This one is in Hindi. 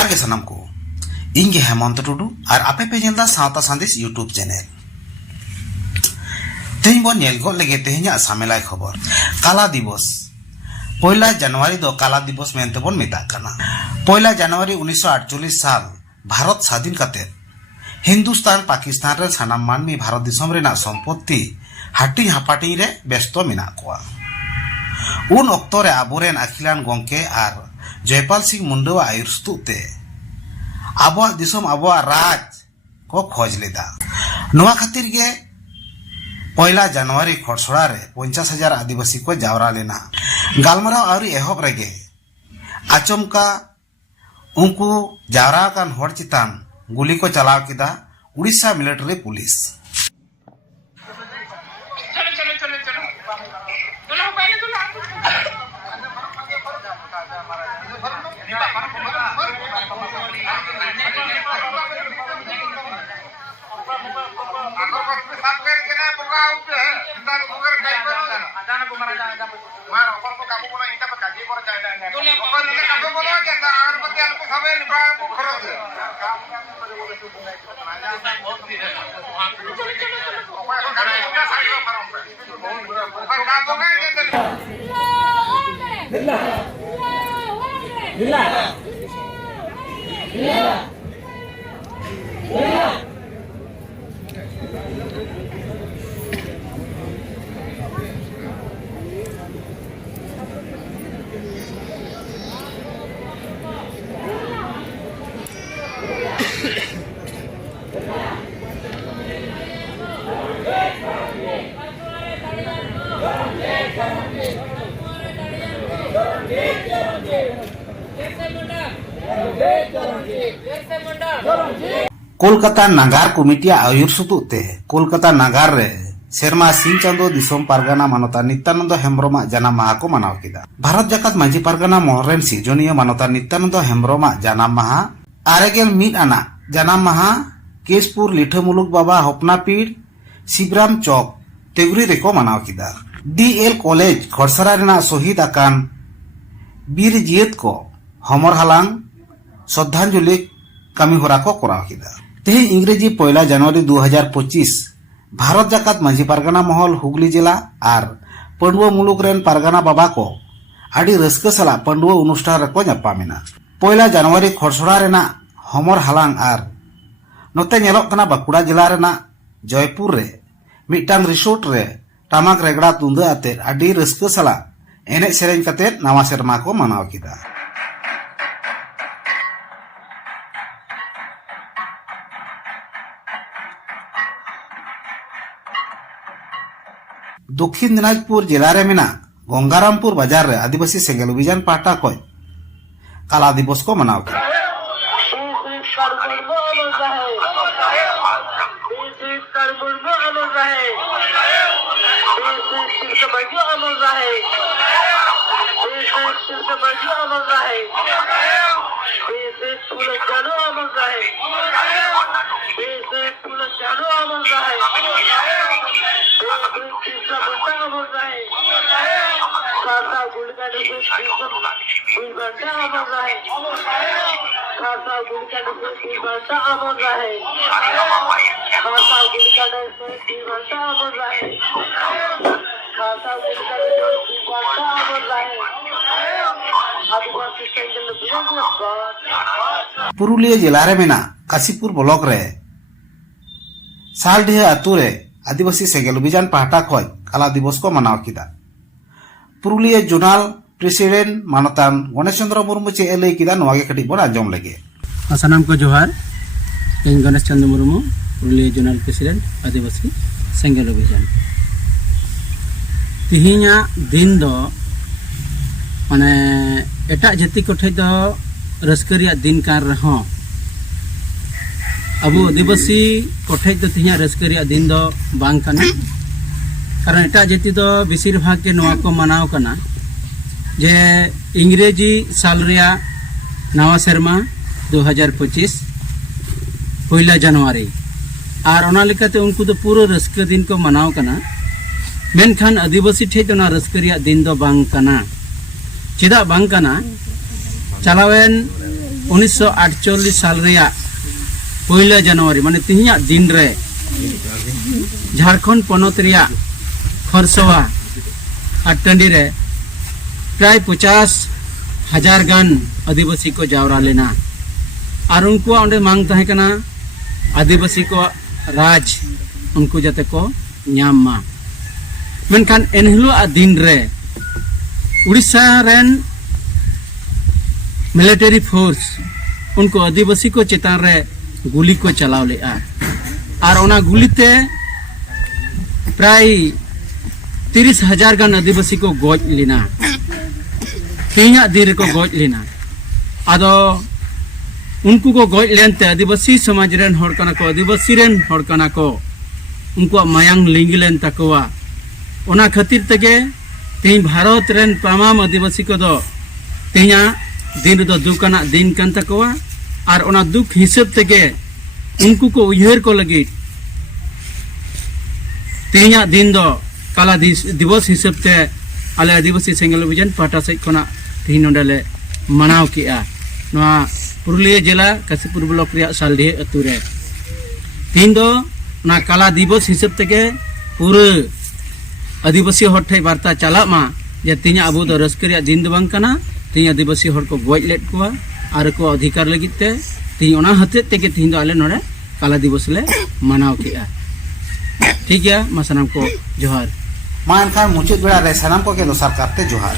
जोहार के सनम को इंगे हेमंत टुडू और आपे पे जेलदा सावता संदेश यूट्यूब चैनल तेज बन नेल गो लगे तेहኛ सामेलाय खबर काला दिवस 1 जनवरी दो काला दिवस मेनते बन मेता कना 1 जनवरी 1948 साल भारत स्वाधीन कते हिंदुस्तान पाकिस्तान रे सानाम मानमी भारत दिसम रेना सम्पत्ति हाटी हापाटी रे व्यस्त मेना कोआ उन अक्तो रे आबोरेन अखिलान गोंके और जयपाल सिंह मुंडा आयुर्स्तुते आबो दिसम आबो राज को खोज लेदा नोआ खातिर गे 1 जनवरी खरसड़ा रे 50,000 आदिवासी को जावरा लेना गालमराव आउरी एहब रेगे आचमका उनको जावरा कान होड़ चितान गुली को चलाव किदा उड़ीसा मिलिट्री पुलिस कोलकाता नागार कमिटिया आयुर सुतुते कोलकाता नागार रे सेरमा सिंह चांदो दिसोम पारगाना मानता नित्यानंद हेम्ब्रम जाना माहा को मनाव किदा भारत जाकात मांझी पारगाना मोहरेन सिरजनिया मानता नित्यानंद हेम्ब्रम जाना माहा आरेगेल मिद आना जाना माहा केशपुर लिठा मुलुक बाबा हपनापीड़ शिवराम चौक तेगुरी रेको मनाव किदा डीएल कॉलेज खरसरा रेना शहीद आकान बीर जियत को हमर हालांग श्रद्धांजलि कमी होरा को कराव किदा तेहे इंग्रेजी 1 जनवरी 2025 भारत जाकात मांझी पारगाना महल हुगली जिला और पंडुआ मुलुक रेन पारगाना बाबा को आड़ी रस्का सला पंडुआ अनुष्ठान रेको ᱧᱟᱯᱟᱢᱮᱱᱟ 1 जनवरी खरसड़ा रेना हमर हालांग और नोते नेलोक कना बाकुड़ा जिला रेना जयपुर रे मिटांग रिसोर्ट रे टामाक रेगड़ा तुंदा आते आड़ी रस्का सला एने सेरेन कते नवा सेरमा को मनाव किदा दक्षिण दिनाजपुर जिला रे मेना गंगारामपुर बाजार रे आदिवासी सेंगेल अभियान पाटा को काला दिवस को मनाव किया पुरुलिया जिला रे मेना काशीपुर ब्लॉक रे सालडीह आतु रे आदिवासी सेंगेल अभियान पाहटा खय काला दिवस को मनाव किदा पुरुलिया जोनाल प्रेसिडेंट मानतान गणेश चंद्र मुर्मू चे लई किदा नोआ गे कटी बन आंजम लगे सानाम को जोहार इन गणेश चंद्र मुर्मू पुरुलिया जोनाल प्रेसिडेंट आदिवासी सेंगेल अभियान तिहिना दिन दो माने एटा जाति कोठे दो रस्करिया दिन कार रहो अब आदिवासी कोठे दो तिहिना रस्करिया दिन दो बांग कना कारण एटा जाति दो बेसिर भाग के नोआ को मनाव कना जे इंग्रेजी साल रिया नवा सेरमा 2025 1 जनवरी और ओना लेकाते उनको तो पूरा रस्का दिन को मनाव कना मेनखान आदिवासी ठे तो रस्का रिया दिन दो बांग कना चेदा बांग कना चलावेन 1948 साल रे पहला जनवरी माने तिहिया दिन रे झारखंड पनत रिया खरसवा और टंडी रे प्राय 50,000 गान आदिवासी को जावरा लेना और उनको अंडे मांग तहे कना आदिवासी को राज उनको जाते को न्याम मा मेनखान एनहिलो दिन रे उड़ीसा रेन मिलिट्री फोर्स उनको आदिवासी को चेतान रे गुली को चलाव लेआ और ओना गुलीते प्राय 30,000 गान आदिवासी को गोज लेना तीना दिन को गोज लेना आदो उनको को गोज लेनते आदिवासी समाज रेन हर कना को आदिवासी रेन हर कना को उनको मायांग लिंगी लेन तकवा ओना खातिर तके तीन भारत रेन तमाम आदिवासी को दो तीना दिन दो दुकाना दिन कन तकवा और ओना दुख हिसाब तके उनको को उयहर को लगी तीना दिन दो काला दिवस हिसाब ते आले आदिवासी सेंगल अभियान पाटा से कोना तीन नोडले मनाव किया नोआ पुरुलिया जिला काशीपुर ब्लॉक रिया सालडी अतु रे तीन दो ना काला दिवस हिसाब तके पूरे आदिवासी हर ठे वार्ता चला मा जे तीना अबो दो रस्करिया दिन दो बांग कना तीन आदिवासी हर को गोज लेट कोआ आर को अधिकार लगित ते तीन ओना हते तके तीन दो आले नोडे काला दिवस ले मनाव किया ठीक है मा सनाम को जोहार मा एनखान मुचाद बेड़ा रे सनाम को के दोसार करते जोहार।